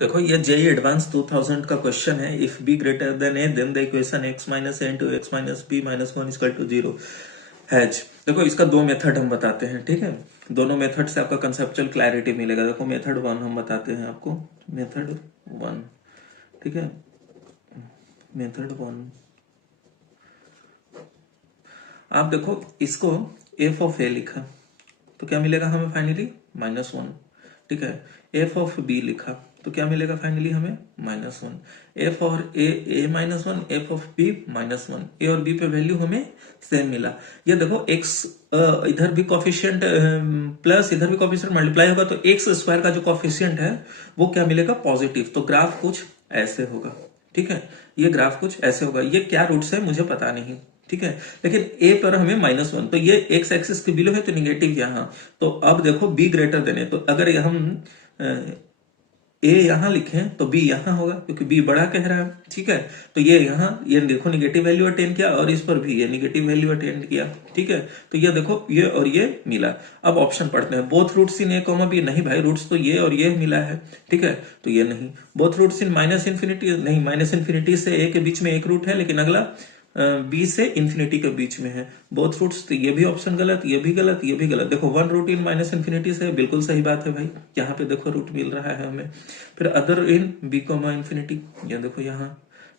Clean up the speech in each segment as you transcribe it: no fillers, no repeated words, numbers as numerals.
देखो ये JEE advance 2000 का क्वेश्चन है। If B greater than A then the equation x minus A into x minus B minus one equal to zero has. देखो इसका दो method हम बताते हैं, ठीक है। दोनों मेथड से आपका कंसेप्चुअल क्लैरिटी मिलेगा। देखो मेथड वन हम बताते हैं आपको, मेथड वन, ठीक है। मेथड वन आप देखो, इसको एफ ऑफ ए लिखा तो क्या मिलेगा हमें फाइनली -1, ठीक है। एफ ऑफ बी लिखा तो क्या मिलेगा फाइनली हमें -1। एफ और ए -1, एफ ऑफ बी -1। ए और बी पे वैल्यू हमें सेम मिला। ये देखो एक्स इधर भी कॉफिशिएंट प्लस इधर भी कॉफिशिएंट मल्टीप्लाई होगा तो एक्स स्क्वायर का जो कॉफिशिएंट है वो क्या मिलेगा पॉजिटिव। तो ग्राफ कुछ ऐसे होगा, ठीक है। ये ग्राफ कुछ ऐसे होगा। ये क्या रूट्स है मुझे पता नहीं, ठीक है। लेकिन ए पर हमें -1 तो ये एक्स एक्सिस के बिलो है तो निगेटिव यहां। तो अब देखो बी ग्रेटर देन ए, तो अगर हम ए यहां लिखें तो बी यहां होगा क्योंकि बी बड़ा कह रहा है, ठीक है। तो ये यहां ये देखो निगेटिव वैल्यू अटेन किया और इस पर भी ये निगेटिव वैल्यू अटेन किया, ठीक है। तो ये देखो ये और ये मिला। अब ऑप्शन पढ़ते हैं। Both roots in A comma B, नहीं भाई रूट्स तो ये और ये मिला है, ठीक है। तो ये नहीं। Both roots in minus infinity, नहीं माइनस इन्फिनिटी से ए के बीच में एक रूट है लेकिन अगला बी से इंफिनिटी के बीच में है। बोथ रूट्स, तो ये भी ऑप्शन गलत, ये भी गलत, ये भी गलत। देखो वन रूट इन माइनस इन्फिनिटी से बिल्कुल सही बात है भाई, यहाँ पे देखो रूट मिल रहा है हमें। फिर other in B comma infinity, ये देखो यहाँ,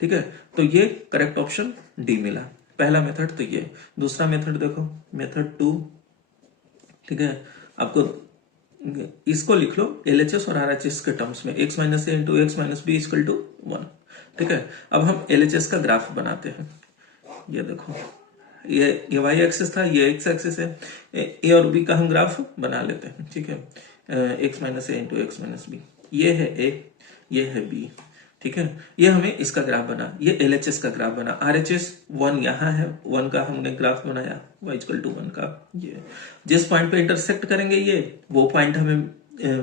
ठीक है। तो ये करेक्ट ऑप्शन डी मिला। पहला मेथड तो ये। दूसरा मेथड देखो, मेथड 2, ठीक है। आपको इसको लिख लो एलएचएस और आरएचएस के टर्म्स में, x minus A into x minus B equal to 1, ठीक है। अब हम एलएचएस का ग्राफ बनाते हैं। ये देखो ये वाई एक्सिस था, ये एक्स एक्सिस है। ए और बी का हम ग्राफ बना लेते हैं, ठीक है। X minus A into x minus B, ये है ए, ये है बी, ठीक है। ये हमें इसका ग्राफ बना, ये एलएचएस का ग्राफ बना। आरएचएस 1 यहाँ है, 1 का हमने ग्राफ बनाया y इक्वल टू 1 का। ये जिस पॉइंट पे इंटरसेक्ट करेंगे ये वो पॉइंट हमें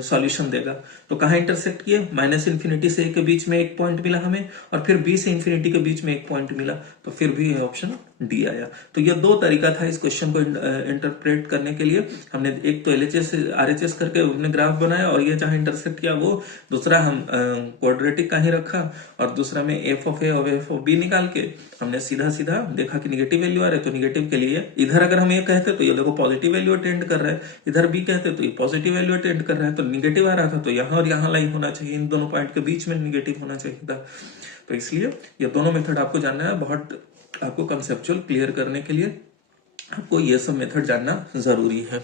सॉल्यूशन देगा। तो कहाँ इंटरसेक्ट किए, माइनस इन्फिनिटी से ए के बीच में एक पॉइंट मिला हमें और फिर बी से इन्फिनिटी के बीच में एक पॉइंट मिला, तो फिर भी ऑप्शन डी आया। तो ये दो तरीका था इस क्वेश्चन को इंटरप्रेट करने के लिए। हमने एक तो एलएचएस आरएचएस करके हमने ग्राफ बनाया और ये जहां इंटरसेक्ट किया वो दूसरा हम क्वाड्रेटिक का ही रखा और दूसरा में एफ ऑफ ए और एफ ऑफ बी निकाल के हमने सीधा सीधा देखा कि निगेटिव वैल्यू आ रहे, तो निगेटिव के लिए इधर अगर हम ये कहते तो ये देखो पॉजिटिव वैल्यू अटेंड कर रहा है, इधर बी कहते तो ये पॉजिटिव वैल्यू अटेंड कर रहा है। तो निगेटिव आ रहा था तो यहाँ और यहाँ लाइन होना चाहिए, इन दोनों पॉइंट के बीच में निगेटिव होना चाहिए था। तो इसलिए ये दोनों मेथड आपको जानना है। बहुत आपको कंसेप्चुअल क्लियर करने के लिए आपको ये सब मेथड जानना जरूरी है।